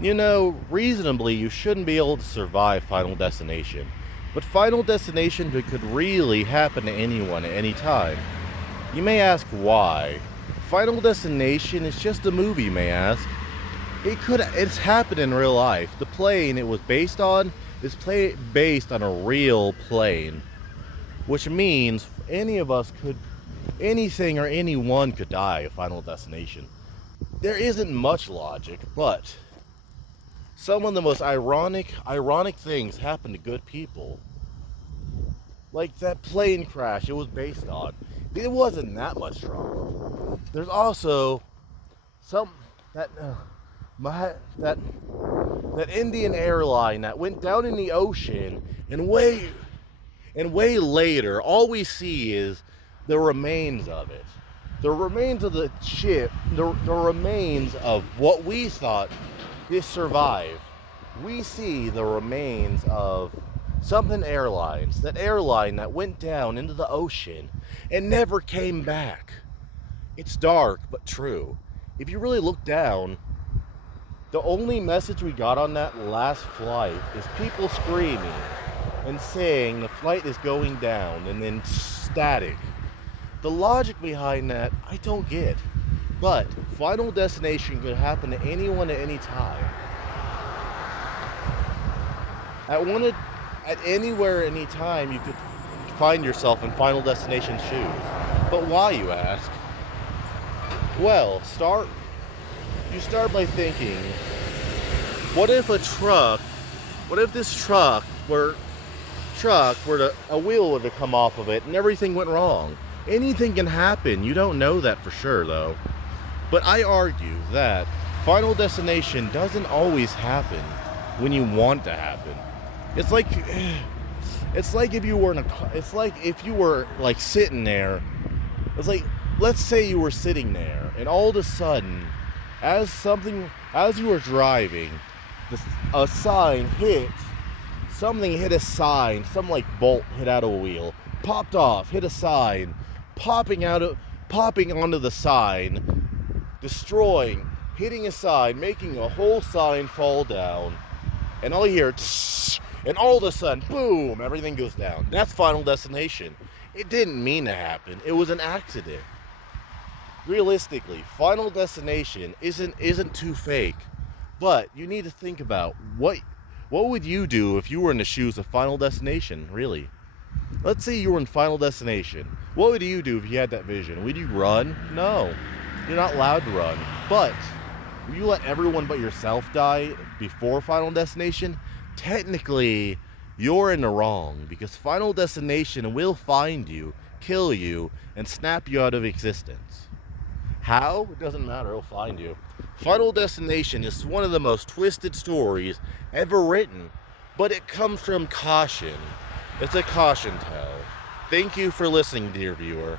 You know, reasonably, you shouldn't be able to survive Final Destination. But Final Destination could really happen to anyone at any time. You may ask why. Final Destination is just a movie, you may ask. It's happened in real life. The plane it was based on based on a real plane. Which means anything or anyone could die at Final Destination. There isn't much logic, but some of the most ironic things happen to good people. Like that plane crash it was based on. It wasn't that much trouble. There's also some that my that Indian airline that went down in the ocean and way later all we see is the remains of it. The remains of the ship, the remains of what we thought this survived. We see the remains of something airlines, that airline that went down into the ocean and never came back. It's dark, but true. If you really look down, the only message we got on that last flight is people screaming and saying the flight is going down and then static. The logic behind that, I don't get. But Final Destination could happen to anyone at any time. At anywhere, any time, you could find yourself in Final Destination shoes. But why, you ask? Well, you start by thinking, what if this a wheel were to come off of it and everything went wrong? Anything can happen. You don't know that for sure, though. But I argue that Final Destination doesn't always happen when you want to happen. It's like if you were like sitting there. It's like, let's say you were sitting there and all of a sudden, as you were driving, something hit a sign, some like bolt hit out of a wheel, popped off, hit a sign, popping onto the sign, destroying, hitting a sign, making a whole sign fall down, and all you hear, and all of a sudden, boom, everything goes down. That's Final Destination. It didn't mean to happen. It was an accident. Realistically, Final Destination isn't too fake. But you need to think about what would you do if you were in the shoes of Final Destination, really? Let's say you were in Final Destination. What would you do if you had that vision? Would you run? No. You're not allowed to run. But will you let everyone but yourself die before Final Destination? Technically, you're in the wrong, because Final Destination will find you, kill you, and snap you out of existence. How? It doesn't matter, it'll find you. Final Destination is one of the most twisted stories ever written, but it comes from caution. It's a caution tale. Thank you for listening, dear viewer.